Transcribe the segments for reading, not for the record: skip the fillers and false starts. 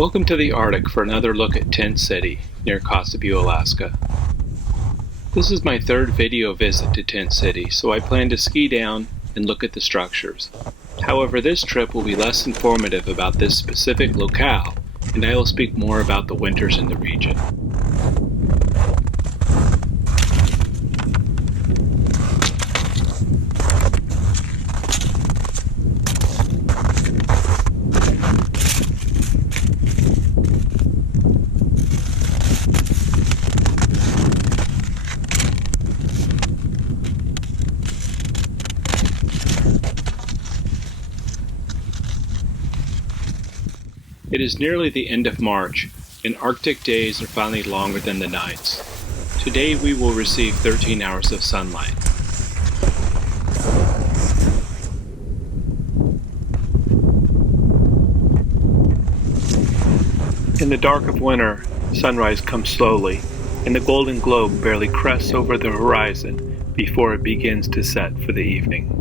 Welcome to the Arctic for another look at Tent City, near Kotzebue, Alaska. This is my third video visit to Tent City, so I plan to ski down and look at the structures. However, this trip will be less informative about this specific locale, and I will speak more about the winters in the region. It is nearly the end of March, and Arctic days are finally longer than the nights. Today we will receive 13 hours of sunlight. In the dark of winter, sunrise comes slowly, and the golden globe barely crests over the horizon before it begins to set for the evening.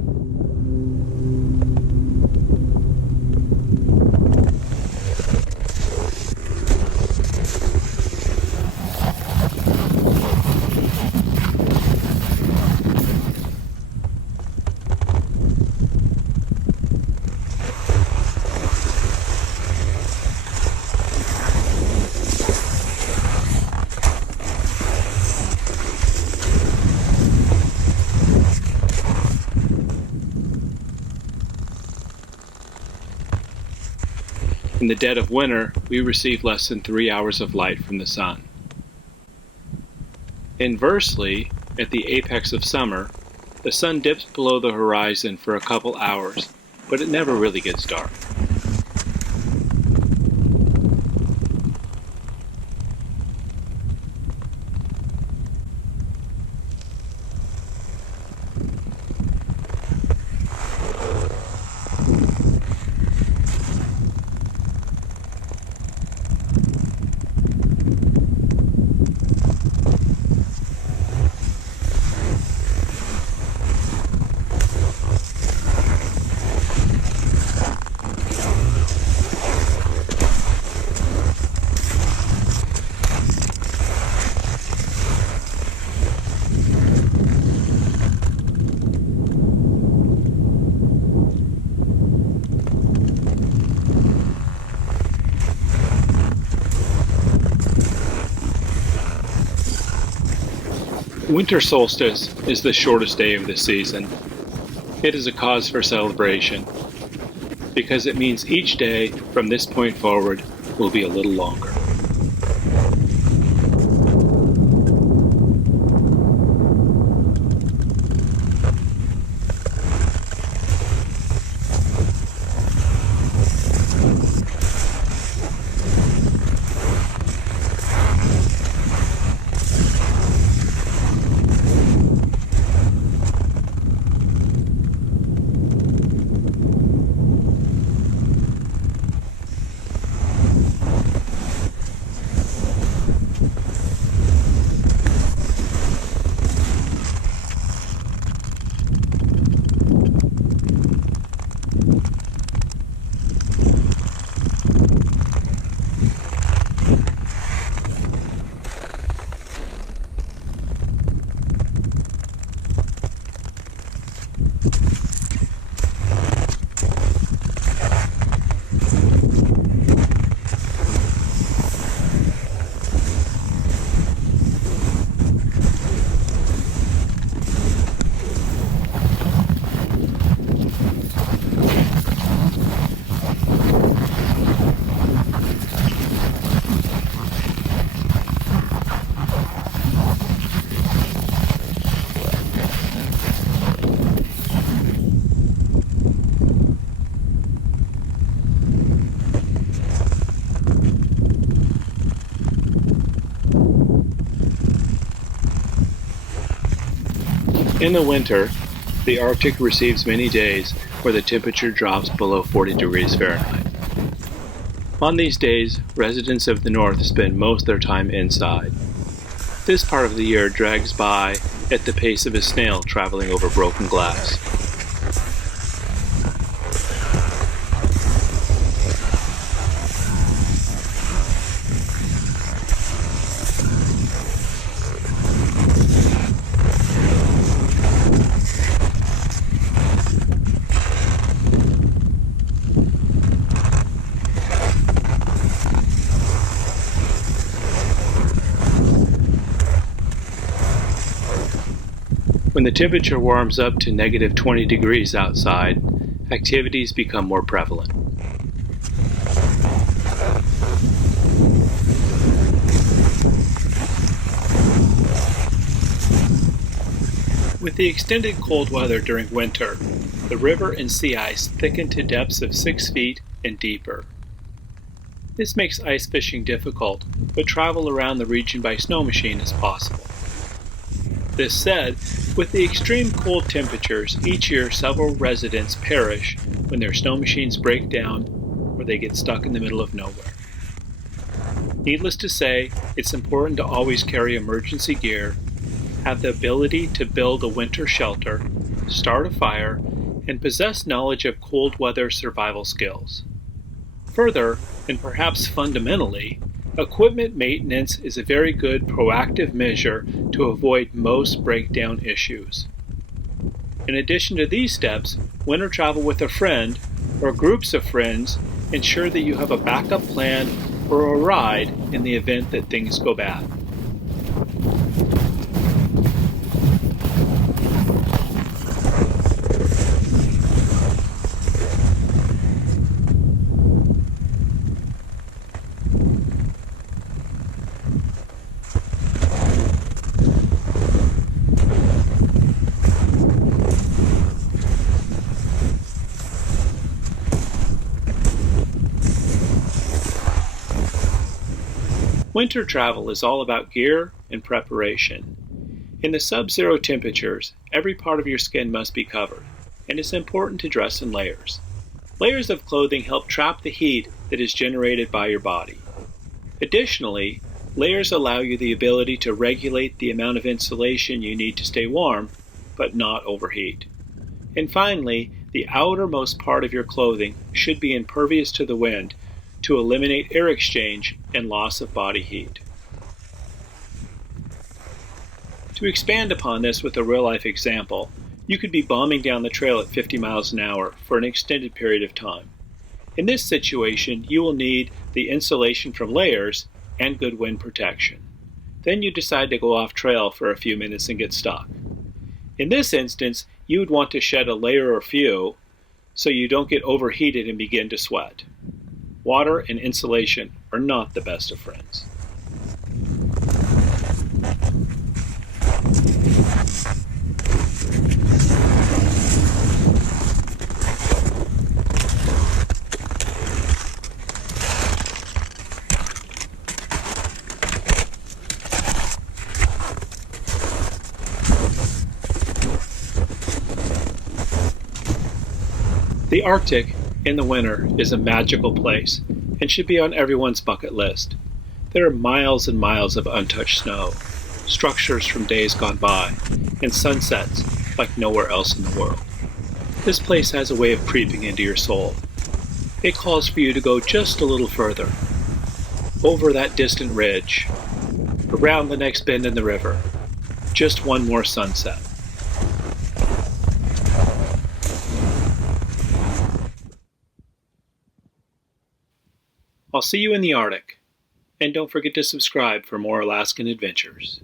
In the dead of winter, we receive less than 3 hours of light from the sun. Inversely, at the apex of summer, the sun dips below the horizon for a couple hours, but it never really gets dark. Winter solstice is the shortest day of the season. It is a cause for celebration, because it means each day from this point forward will be a little longer. In the winter, the Arctic receives many days where the temperature drops below 40 degrees Fahrenheit. On these days, residents of the North spend most of their time inside. This part of the year drags by at the pace of a snail traveling over broken glass. When the temperature warms up to negative 20 degrees outside, activities become more prevalent. With the extended cold weather during winter, the river and sea ice thicken to depths of 6 feet and deeper. This makes ice fishing difficult, but travel around the region by snow machine is possible. This said, with the extreme cold temperatures, each year several residents perish when their snow machines break down or they get stuck in the middle of nowhere. Needless to say, it's important to always carry emergency gear, have the ability to build a winter shelter, start a fire, and possess knowledge of cold weather survival skills. Further, and perhaps fundamentally, equipment maintenance is a very good proactive measure to avoid most breakdown issues. In addition to these steps, winter travel with a friend or groups of friends ensure that you have a backup plan or a ride in the event that things go bad. Winter travel is all about gear and preparation. In the sub-zero temperatures, every part of your skin must be covered, and it's important to dress in layers. Layers of clothing help trap the heat that is generated by your body. Additionally, layers allow you the ability to regulate the amount of insulation you need to stay warm, but not overheat. And finally, the outermost part of your clothing should be impervious to the wind to eliminate air exchange and loss of body heat. To expand upon this with a real-life example, you could be bombing down the trail at 50 miles an hour for an extended period of time. In this situation, you will need the insulation from layers and good wind protection. Then you decide to go off trail for a few minutes and get stuck. In this instance, you would want to shed a layer or few so you don't get overheated and begin to sweat. Water and insulation are not the best of friends. The Arctic, in the winter, is a magical place and should be on everyone's bucket list. There are miles and miles of untouched snow, structures from days gone by, and sunsets like nowhere else in the world. This place has a way of creeping into your soul. It calls for you to go just a little further, over that distant ridge, around the next bend in the river, just one more sunset. I'll see you in the Arctic, and don't forget to subscribe for more Alaskan adventures.